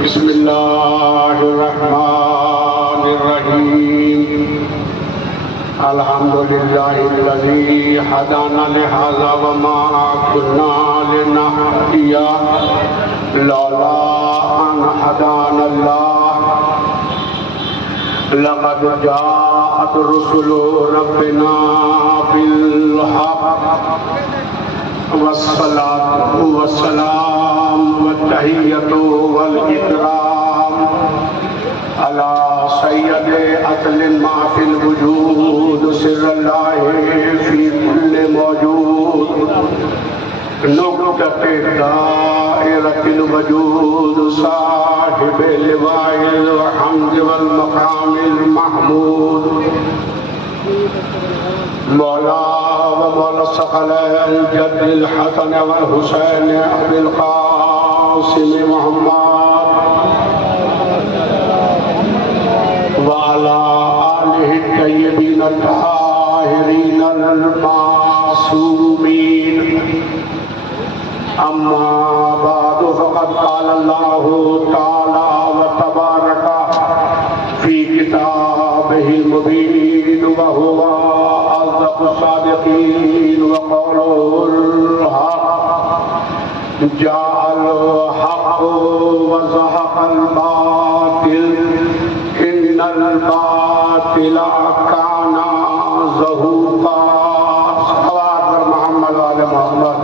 بسم اللہ الرحمن الرحیم الحمدللہ الذی ہدانا لہذا وما كنا لنہتدی لولا ان ہدانا اللہ لقد جاءت رسل ربنا بالحق والصلاة والسلام والتحیۃ والاکرام علی سید اصل ما فی الوجود سر اللہ فی کل موجود نقطۃ دائرۃ الوجود صاحب لواء الحمد والمقام المحمود مولا ومولا الثقلین جد الحسن والحسین ابی القاسم محمد وعلى آلہ الطیبین الطاہرین المعصومین اما بعد فقد قال اللہ تعالی وتبارک فی کتابہ المبین وهو أصدق الصادقین وقوله الحق جاء الحق وزهق الباطل ان الباطل كان زهوقا صلوات بر محمد وعلى محمد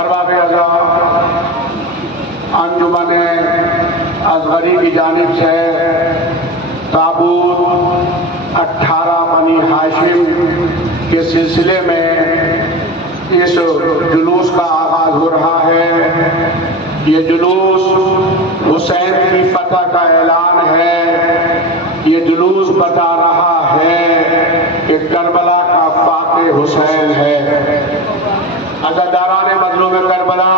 ارباب اعزاز انجمن اصغری کی جانب سے تابوت 18 بنی ہاشم کے سلسلے میں اس جلوس کا آغاز ہو رہا ہے۔ یہ جلوس حسین کی فتح کا اعلان ہے۔ یہ جلوس بتا رہا ہے کہ کربلا کا فاتح حسین ہے۔ عزاداران مظلوم کربلا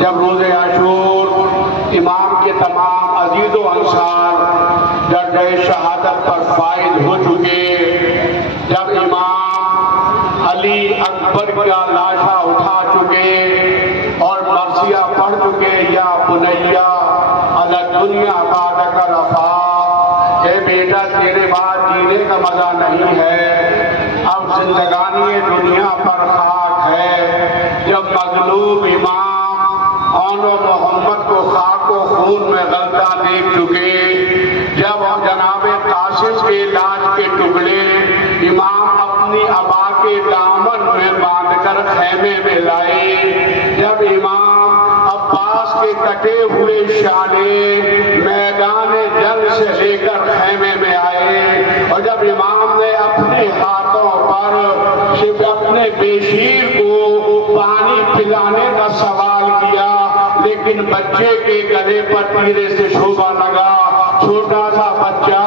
جب روز عاشور امام کے تمام عزیز و انصار درجہ شہادت پر فائز ہو چکے، جب امام علی اکبر کا لاشا اٹھا چکے اور مرثیہ پڑھ چکے، یا بنیا علی الدنیا بعدک رفا، اے بیٹا تیرے بعد جینے کا مزہ نہیں ہے، اب زندگانی دنیا پر خاک ہے۔ جب مظلوم امام آن و محمد کو خاک و خون میں غلطہ دیکھ چکے، جب جناب قاسم کے لاش کے ٹکڑے امام اپنی ابا کے دامن میں باندھ کر خیمے میں لائے، جب امام عباس کے کٹے ہوئے شانے میدان جنگ سے لے کر خیمے میں آئے، اور جب امام نے اپنے ہاتھوں پر صرف اپنے بیشیر کو پانی پلانے کا سوال کیا، لیکن بچے کے گلے پر تیرے سے شعبہ لگا، چھوٹا سا بچہ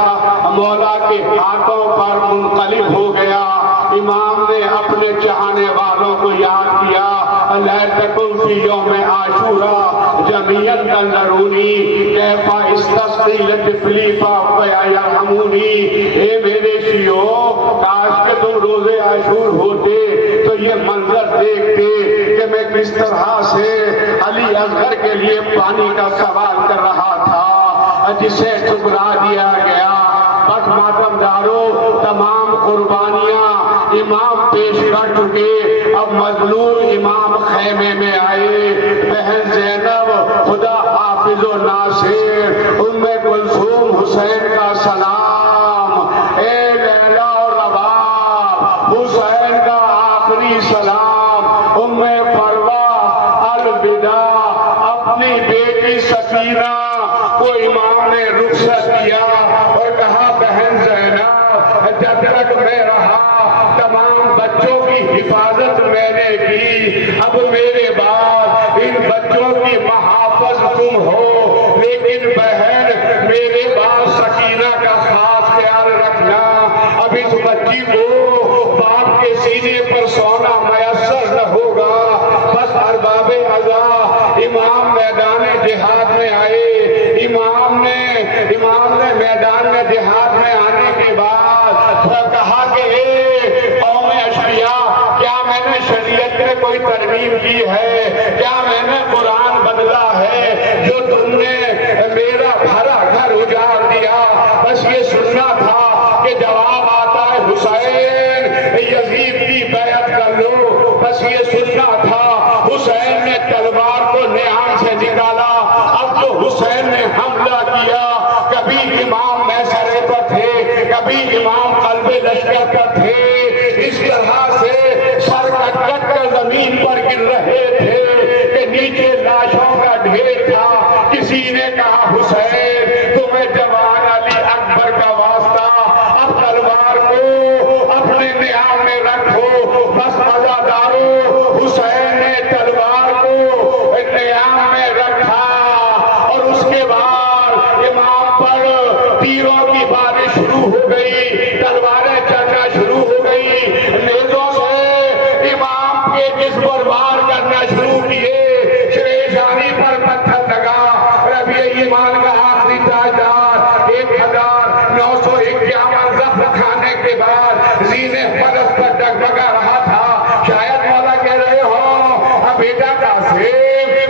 مولا کے ہاتھوں پر منقلب ہو گیا۔ امام نے اپنے چاہنے والوں کو یاد کیا، لیتکم فی یوم عاشوراء جمیعا تنظرونی کیف استسقی لطفلی فاقیا یرحمونی۔ اے میرے شیعو، کاش کہ تم روز عاشور ہوتے تو یہ منظر دیکھتے کہ میں کس طرح سے علی اصغر کے لیے پانی کا سوال کر رہا تھا، جسے ٹھکرا دیا گیا۔ بس ماتم دارو، تمام قربانیاں امام پیش کر چکے، اب مظلوم امام خیمے میں آئے۔ بہن زینب، خدا حافظ و ناصر، ام کلثوم حسین کا سلام، اے لیلا و رباب حسین کا آخری سلام، ام فروہ الوداع اپنی بیٹی سکینہ کو امام نے رخصت کیا اور کہا بہن زینب، جب تک میں رہا تمام بچوں کی حفاظت میں نے کی، اب میرے بعد ان بچوں کی محافظ تم ہو، لیکن بہن میرے بعد سکینہ کا خاص خیال رکھنا، اب اس بچی کو باپ کے سینے پر سونا میسر نہ ہوگا۔ بس ارباب عزا امام میدان جہاد میں آئے، امام نے میدان میں جہاد میں آنے کے بعد کہا کہ اے قوم اشقیاء، کیا میں نے شریعت میں کوئی ترمیم کی ہے؟ کیا میں نے قرآن بدلا ہے جو تم نے میرا بھرا گھر اجاڑ دیا؟ بس یہ سننا تھا کہ جواب آتا ہے حسین یزید کی بیعت کر لو، بس یہ سننا تھا۔ حسین نے تلوار کو نیام سے نکالا۔ اب جو حسین نے حملہ کیا، کبھی امام میسرے پر تھے، کبھی امام قلب لشکر پر تھے، اس طرح سے سر کٹ کٹ کر زمین پر گر رہے تھے کہ نیچے لاشوں کا ڈھیر تھا۔ کسی نے کہا حسین تمہیں جوان علی اکبر کا واسطہ، اب تلوار کو اپنے نیام میں رکھو، بس عزادارو۔ حسین نے تلوار کو نیام میں رکھا اور اس کے بعد امام پر تیروں کی بارش شروع ہو گئی، تلواریں چلنا شروع ہو گئی، نیزوں سے امام کے جسم پر وار کرنا شروع کیے، شریشانی پر پتھر لگا۔ ربیع ایمان کا آخری تاجدار 1951 زخم کھانے کے بعد زین فلس پر ڈگمگا رہا تھا۔ شاید مولا کہہ رہے ہو بیٹا قاسم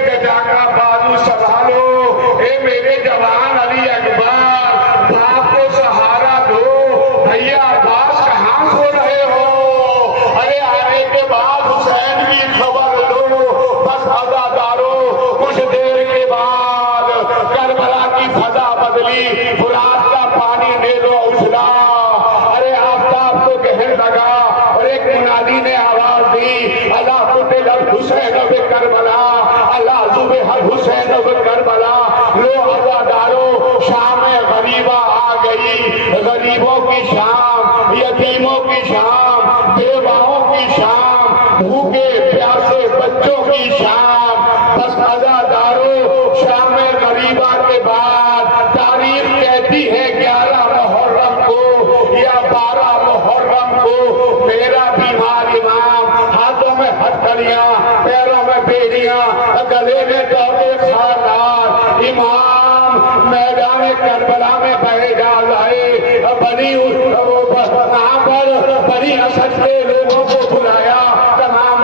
بیٹا کا بازو سنبھالو، اے میرے جوان علی اکبر، باپ کو سہارا دو، بھیا عباس کہاں سو رہے ہو؟ ارے آنے کے بعد حسین کی خبر لو۔ بس عزادارو، کچھ دیر کے بعد کربلا کی فضا بدلی، فرات کا پانی نیزوں اچھلا، ارے آفتاب کو کہنے لگا اور ایک منادی نے آواز دی اللہ قتل الحسین بکربلا، اللہ ذبح الحسین بکربلا۔ لو عزادارو، شام غریبہ آ گئی، غریبوں کی شام، یتیموں کی شام، بیواؤں کی شام، بھوکے پیاسے بچوں کی شام۔ بس عزادارو، شام غریبہ کے بعد تاریخ کہتی ہے 11 محرم کو یا 12 محرم کو میرا بیمار امام، ہاتھوں میں ہتھکڑیاں، پیروں میں بیڑیاں، گلے میں دوڑے خاردار امام میدان کربلا میں بہے ڈال آئے۔ وہاں پر بنی اسد کے لوگوں کو بلایا، تمام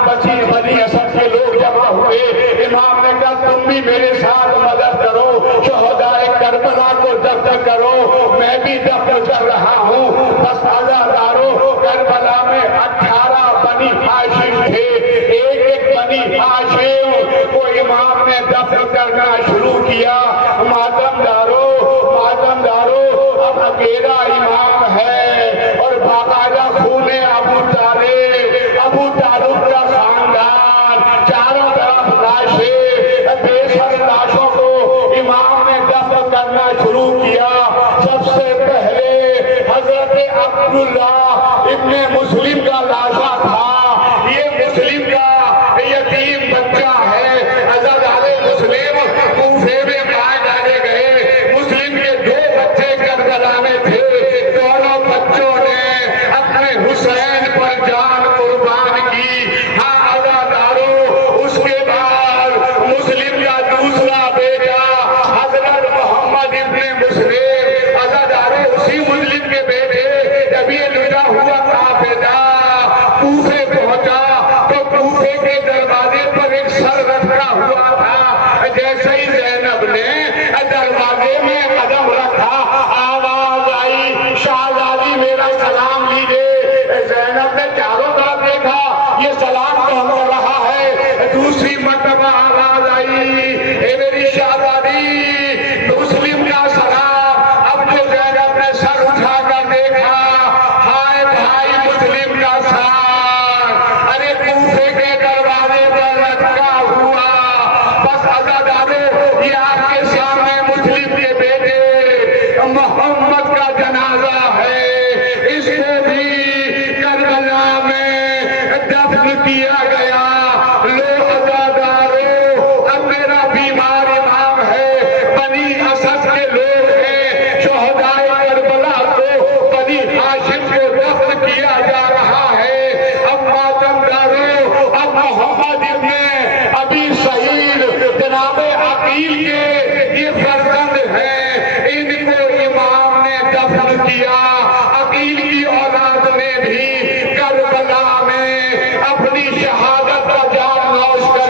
بنی اسد کے لوگ جمع ہوئے۔ امام نے کہا تم بھی میرے ساتھ مدد کرو، شہدائے کربلا کو دفن کرو، میں بھی دفن کر رہا ہوں۔ بس عزادارو، کربلا میں 18 بنی ہاشم تھے، ایک ایک بنی ہاشم کو امام نے دفن کرنا شروع کیا۔ ماتم دارو، اب اکیلا امام ہے اور باقاعدہ خون ابو طالب کا خاندان، چاروں طرف لاشیں، بے سر لاشوں کو امام نے دفن کرنا شروع کیا۔ سب سے پہلے حضرت عبداللہ ابن مسلم کا لاشا تھا، یہ مسلم کا یتیم بچہ ہے۔ حضرت علی مسلم کوفے میں پائے ڈالے گئے، مسلم کے 2 بچے کربلا میں تھے، دونوں بچوں نے اپنے حسین پر جان قربان کی۔ ہاں عزادارو، اس کے بعد مسلم کا دوسرا بیٹا حضرت محمد ابن مسلم، عزادارو اسی مسلم کے بیٹے جب یہ لٹا ہوا قافلہ کوفے پہنچا تو کوفے کے دروازے پر ایک سر رکھا ہوا تھا، جیسے ہی زینب نے دروازے میں قدم رکھا آواز آئی شہزادی میرا سلام لیجئے۔ زینب نے چاروں طرف دیکھا، یہ سلام کون کر رہا ہے؟ دوسری مرتبہ آواز آئی اے میری شہزادی، مسلم کا سلام۔ اب جو زینب نے سر اٹھا کر دیکھا، ہائے بھائی مسلم کا سر، ارے کوفے کے دروازے پر لٹکا ہوا۔ بس عزادارو، یہ آپ کے سامنے مسلم کے بیٹے محمد کا جنازہ ہے، اس کو بھی کربلا میں دفن کیا گیا۔ لو عزادارو، اب میرا بیمار امام ہے، بنی اسد کے لوگ ہیں، شہدائے کربلا کو بنی ہاشم کو دفن کیا جا رہا ہے۔ اب ماتم دارو، اب محمد ابن ابی سعید جناب عقیل کے یہ فرزند ہیں، ان کو امام نے دفن کیا۔ عقیل کی اولاد نے بھی کربلا میں اپنی شہادت کا جان نوش کر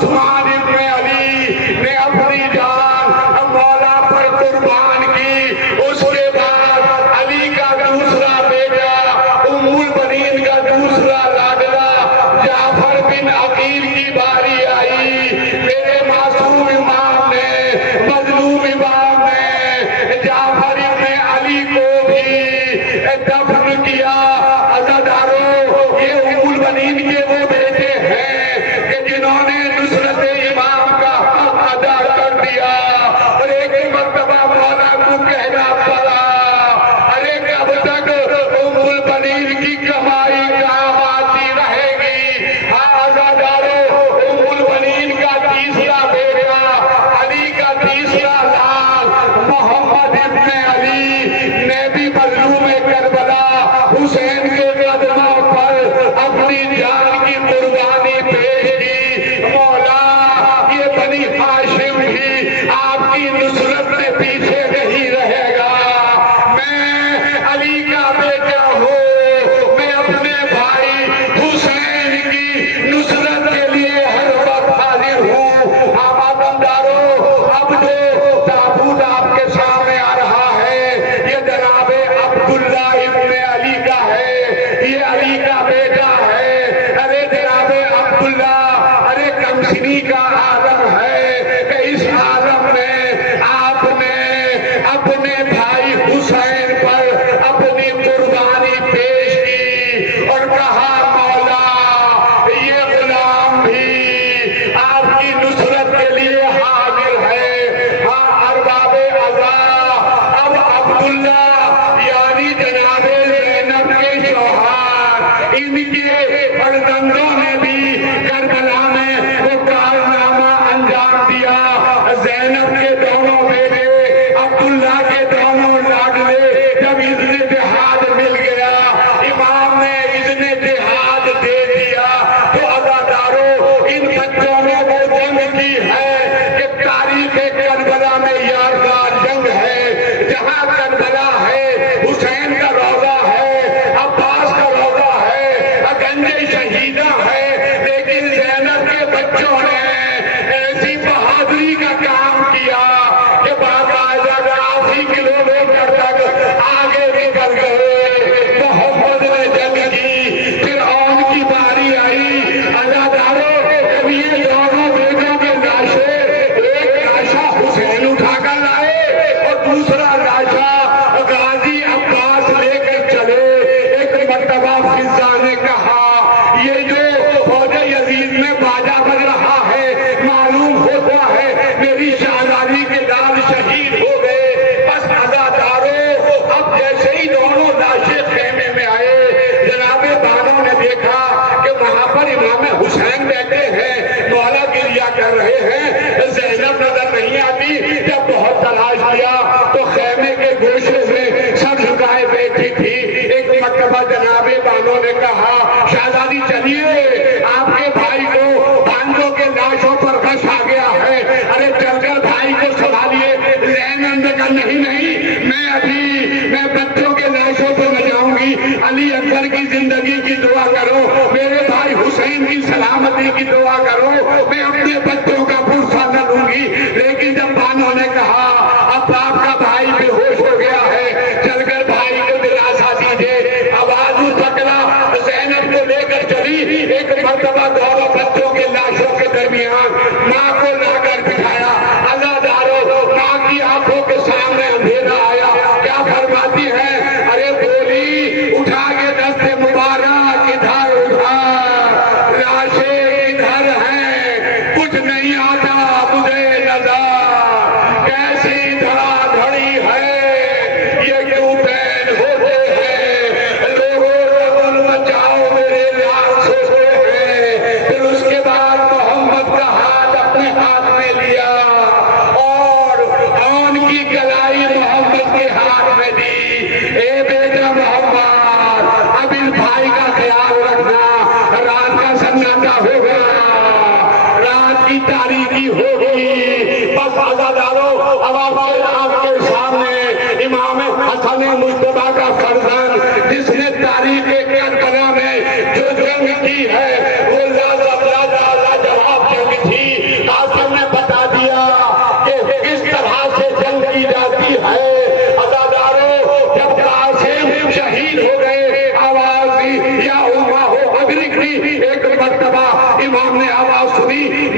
عثمان ابن علی نے اپنی جان مولا پر قربان کی. اس کے بعد علی کا دوسرا بیٹا ام البنین کا دوسرا لاڈلا جعفر بن عقیل کی باری آئی. میرے معصوم امام نے مظلوم امام نے جعفر ابن علی کو بھی دفن کیا. عزادارو یہ ام البنین کے وہ بیٹے ہیں کہ جنہوں نے نصرت امام کا حق ادا کر دیا. اور ایک مرتبہ مولا کو کہنا پڑا ارے کب تک ام البنین کی کمائی کام آتی رہے گی. ہاں عزادارو ام البنین کا تیسرا بیٹا علی کا تیسرا لال محمد ابن علی نے بھی مظلوم کربلا حسین کے قدموں پر اپنی جان کی قربانی پیش کی. مولا یہ بنی ہاشم بھی آپ کی نصرت میں پیچھے نہیں رہے گا. میں علی کا بیٹا ہوں, میں اپنے بھائی حسین کی نصرت کے لیے ہر وقت حاضر ہوں. آمادندارو اب جو تابوت آپ کے سامنے آ رہا ہے یہ جناب عبداللہ ابن علی کا ہے, یہ علی کا بیٹا ہے. ارے جناب عبداللہ ارے کمسنی کا عالم ہے کہ اس عالم میں آپ نے اپنے بھائی حسین پر اپنی قربانی پیش کی اور کہا مولا یہ غلام بھی آپ کی نصرت کے لیے حاضر ہے. ہاں ارباب عزا اب عبداللہ یعنی جناب زینب کے شوہر ان کے فرزندوں نے بھی کربلا میں وہ کارنامہ انجام دیا. زینب کے دونوں بیٹے عبداللہ کے دونوں لاڈلے جب اذن جہاد مل گیا امام نے اذن جہاد دے دیا تو عزادارو ان بچوں نے وہ جنگ کی ہے کہ تاریخ کربلا میں یادگار جنگ ہے. جہاں کربلا ہے حسین کا روضہ ہے, عباس کا روضہ ہے, گنج شہیدہ ہے, لیکن زینب کے بچوں نے ایسی بہادری کا کام کیا کہ باقاعدہ 80 کلومیٹر تک آگے نکل گئے. محمد نے جنگ کی, فرعون کی باری آئی. عزادارو جب یہ دونوں بیٹوں کے لاشیں ایک لاشا حسین اٹھا کر لائے اور دوسرا لاشا غازی عباس لے کر چلے. ایک مرتبہ فضا نے کہا یہ جو فوج یزید میں باجا بج رہا ہے معلوم ہوتا ہے میری شہزادی کے لال شہید ہو گئے. بس عزادارو اب جیسے ہی دونوں لاشیں خیمے میں آئے جناب بانوں نے دیکھا کہ وہاں پر امام حسین بیٹھے ہیں, مولا گریہ کر رہے ہیں. زینب نظر نہیں آتی. جب بہت تلاش کیا تو خیمے کے گوشے سے سب جھکائے بیٹھی تھی. ایک مرتبہ جناب بانوں نے کہا شہزادی چلیے آپ کے بھائی کو بانجوں کے لاشوں پر غش آ گیا ہے. ارے چل کر بھائی کو سنبھالیے. زینب نے کہا نہیں میں بچوں کے لاشوں پر نہ جاؤں گی. علی اکبر کی زندگی کی دعا کرو, میرے بھائی حسین کی سلامتی کی دعا کرو, میں اپنے بچوں کا پرسہ نہ لوں گی. لیکن جب بانوں نے کہا اب آپ کا بھائی بے ہوش ہو گیا ہے, چل کر بھائی کو دلاسا دیجیے, آواز پکڑا, زینب کو لے کر چلی. ایک مرتبہ دونوں بچوں کے لاشوں کے درمیان ماں کو لا کر بٹھایا. عزادارو ماں کی آنکھوں کے سامنے اندھیرا آیا. کیا فرماتی ہے ارے بولی اٹھا کے دست مبارک ادھر اٹھا, لاشیں ادھر ہیں, کچھ نہیں آتا مجھے نظر, کیسی دھڑا دھڑی ہے یہ کیوں بین ہوتے ہیں, لوگوں کو بچاؤ میرے لال سوچتے ہیں. پھر اس کے بعد محمد کا ہاتھ اپنے ہاتھ میں لیا اور آن کی کلائی محمد کے ہاتھ میں دی. اے بیٹا محمد اب اس بھائی کا خیال رکھنا, رات کا سناٹا ہوگا, رات کی تاریکی ہوگی. بس عزادارو اب آپ کے سامنے امام حسن مصطفیٰ کا فرزند جس نے تاریخ کربلا میں جو جنگ کی ہے وہ لاجواب جنگ تھی.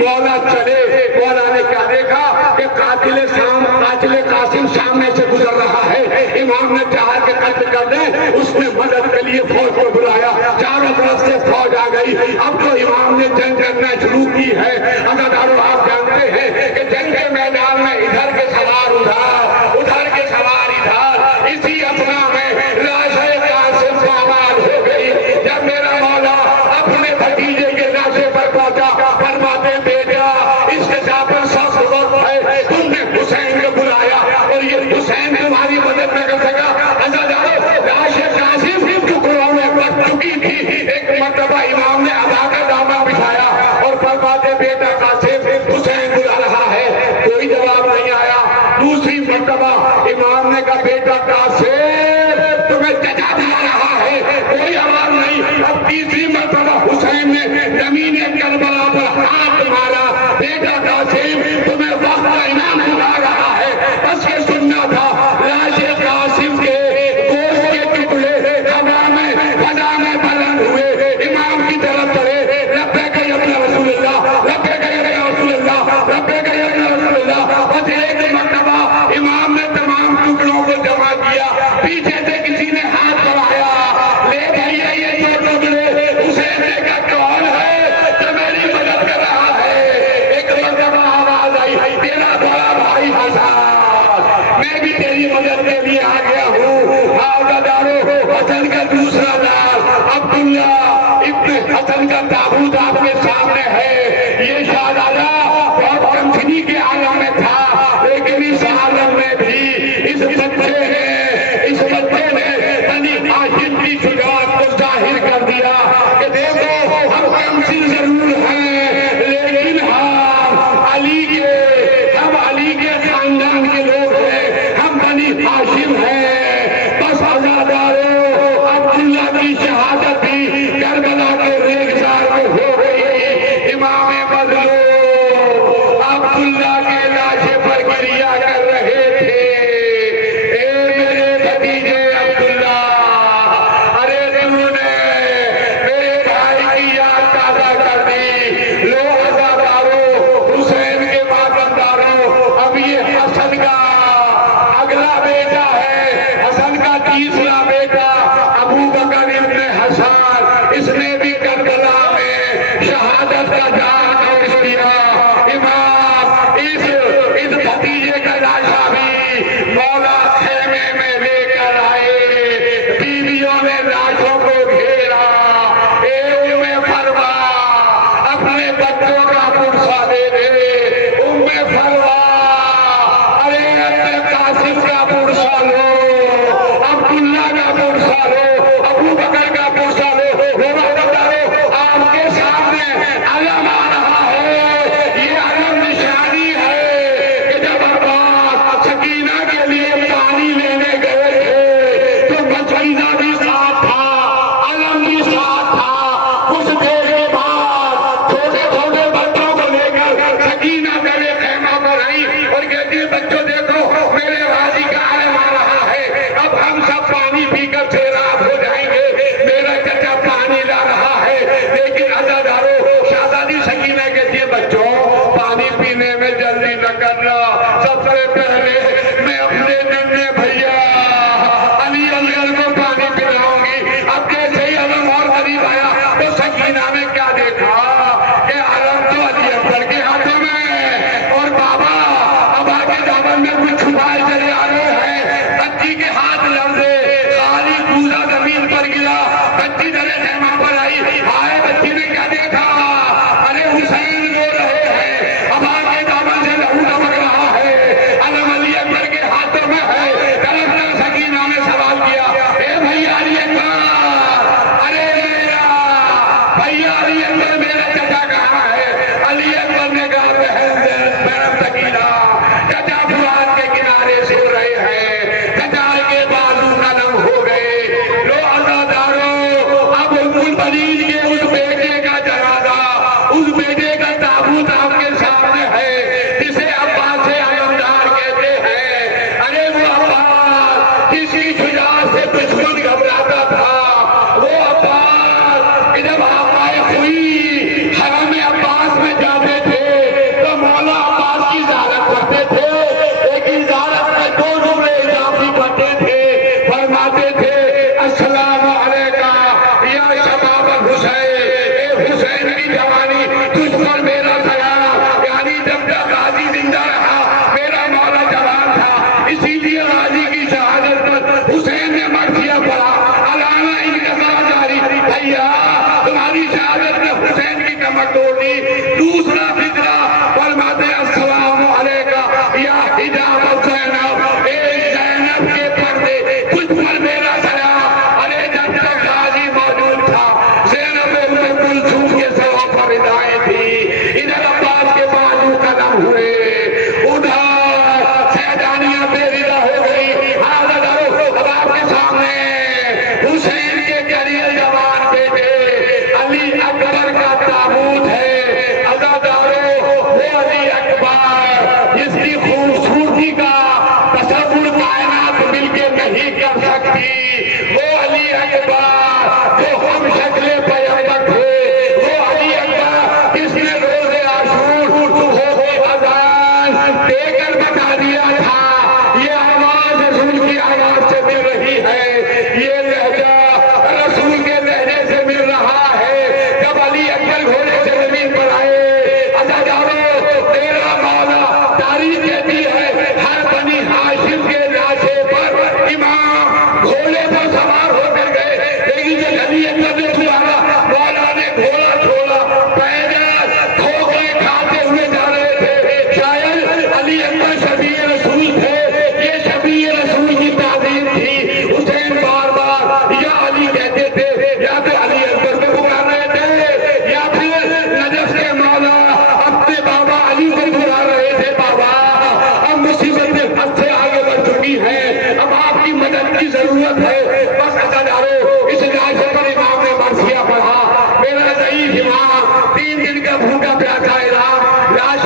مولا چلے، مولا نے کیا دیکھا کہ قاتل قاسم سامنے سے گزر رہا ہے، امام نے چاہا کہ قتل کر دیں، اس نے مدد کے لیے فوج کو بلایا، چاروں طرف سے فوج آ گئی، اب تو امام نے جنگ کرنا شروع کی ہے۔ عزادارو آپ جانتے ہیں کہ جنگ کے میدان میں ادھر کے سوار ادھر کے سوار ادھر، اسی اثنا میں لاشیں قاسم آباد ہو گئی۔ جب میرا مولا اپنے بھتیجے کے لاشے پر پہنچا، فرماتے بیٹا اس کے ساتھ سخت وقت ہے، تم نے حسین کو بلایا اور یہ حسین تمہاری مدد نہ کر سکا۔ عزادارو لاش قاسم ٹکڑوں میں بٹ چکی تھی، ایک مرتبہ امام نے ادا کا دامن بچھایا اور فرماتے بیٹا قاسم حسین بلا رہا ہے، کوئی جواب نہیں آیا۔ دوسری مرتبہ امام نے کہا بیٹا قاسم تمہیں ججا دیا رہا ہے، کوئی آواز نہیں۔ اب تیسری مرتبہ حسین نے زمین کربلا پر ہاتھ مارا، بیٹا قاسم تمہیں وقت کا انعام ملا رہا ہے۔ بس یہ سننا تھا، لاش قاسم کے گوشت کے ٹکڑے فضا میں بلند ہوئے، امام کی طرف چڑھے، لبیک یا رسول اللہ، لبیک یا رسول اللہ، لبیک یا رسول اللہ۔ بس ایک مرتبہ امام نے تمام ٹکڑوں کو جمع کیا، پیچھے سے کسی نے ہاتھ بڑھایا، لے جائیے یہ دو ٹکڑے، حسین نے کہا کون ہے جو میری مدد کر رہا ہے؟ ایک مرتبہ آواز آئی، تیرا بڑا بھائی حسن، میں بھی تیری مدد کے لیے آ گیا ہوں۔ عزادارو حسن کا دوسرا لال عبداللہ ابن حسن کا تابوت آپ کے سامنے ہے۔ یہ شہزادہ بہت کمسنی کے عالم میں تھا، لیکن اس عالم میں بھی اس بچے نے بنی ہاشم کی شجاعت کو ظاہر کر دیا کہ دیکھو ہم کمسن ضرور ہیں، لیکن ہم علی کے خاندان کے لوگ ہیں، ہم بنی ہاشم ہیں۔ بس عزادارو عبداللہ کی شہادت بھی کربلا کے ریگزار میں ہو گئی۔ امام مظلوم عبداللہ کے لاشے پر گریہ کر رہے تھے، اے میرے بھتیجے عبداللہ، ارے تم نے میرے بھائی کی یاد تازہ کر دی۔ لو عزادارو حسین کے ماتمدارو، اب یہ حسن کا اگلا بیٹا ہے، حسن کا تیسرا بیٹا ابو بکر ابن حسن، اس نے بھی کربلا میں شہادت کا جام نوش کیا۔ امام اس بھتیجے کا لاشا بھی مولا خیمے میں لے کر آئے، بیویوں نے لاشوں کو گھیرا، اے ام فروا اپنے بچوں کا پرسہ دے دے، ام فروا ارے اپنے قاسم کا پرسہ لو، عبداللہ کا پرسہ لو، ابو بکر کا پرسہ لو۔ آپ کے سامنے علم آ رہا ہے، یہ علم نشانی ہے کہ جب عباس سکینہ کے لیے پانی لینے گئے تھے تو بچیزہ بھی ساتھ تھا، علم بھی ساتھ تھا۔ کچھ دیر کے بعد چھوٹے چھوٹے بچوں کو لے کر سکینہ میرے خیمہ پر آئی اور کہتی ہے بچوں دیکھو میرے غازی کا علم آ رہا ہے، اب ہم سب پانی پی کر سیراب ہو جائیں گے، میرا چچا پانی لا رہا ہے۔ لیکن عزادارو شہزادی سکینہ کہتی ہے بچوں پانی پینے میں جلدی نہ کرنا، سب سے پہلے میں اپنے ننھے بھیا علی اصغر کو پانی پلاؤں گی۔ اب جیسے ہی علم اور قریب آیا تو سکینہ نے کیا دیکھا کہ علم تو علی اصغر کے ہاتھوں میں، اور بابا ابا کے دامن میں کچھ چھپائے چلے آ رہے ہیں۔ بچی کے ہاتھ لرزے، خالی کوزہ زمین پر گرا، بچی درے خیمہ پر آئی، آئے بچی نے کیا دیکھا، ارے حسین رو رہے ہیں، ابا کے دامن سے لہو ٹپک رہا ہے، علم علی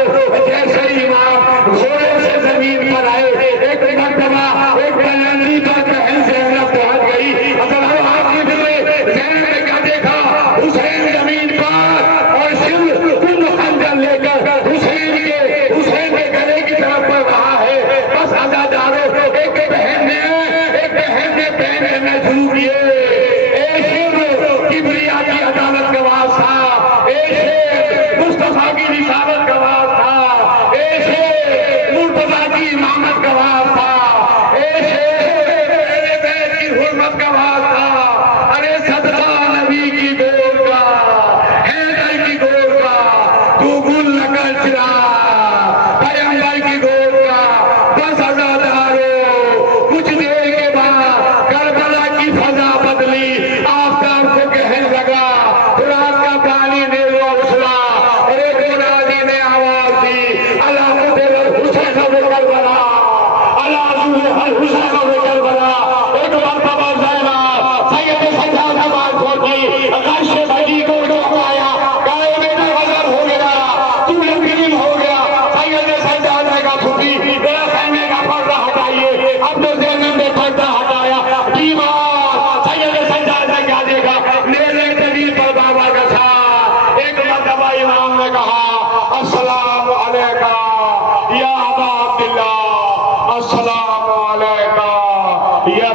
جیسے ہی امام گھوڑے سے زمین پر آئے ایک مرتبہ ایک بلندی پر بہن زینب پہنچ گئی. اگر ہم آپ کی فکر زینب نے کیا دیکھا؟ حسین زمین پر اور صرف کل خنجر لے کر حسین کے گلے کی طرف بڑھ رہا ہے. بس عزادارو ایک بہن نے پین کرنا شروع کیے. کبریا کی عدالت کا واسطہ، مصطفیٰ کی رسالت کا واسطہ، مرتضیٰ کی امامت کا واسطہ، اہل بیت کی حرمت کا واسطہ، ارے صدقہ نبی کی گود کا، حیدر کی گود کا، تو گل نہ کر چرا پیغمبر کی گود کا. بس عزادارو کچھ دیر کے بعد کربلا کی فضا بدلی. آفتاب کو کہنے لگا رات کا پانی نے اچھلا اور ایک منادی نے آواز دی اللہ حسین و کربلا، اللہ حسین و کربلا. ایک مرتبہ زینب سید سجاد آواز پہنچی، غش بجی کو اٹھایا، کہا بیٹا غضب ہو گیا، تو مجرم ہو گیا. سید سجاد نے کہا پھوپھی میرا خیمے کا پردہ ہٹائیے. اب تو زینب نے پردہ ہٹایا. سید سجاد نے کیا دیکھا؟ میرے طویل پر بابا کا تھا. ایک مرتبہ امام نے کہا السلام علیکہ یا ابا عبداللہ، السلام علیکہ یا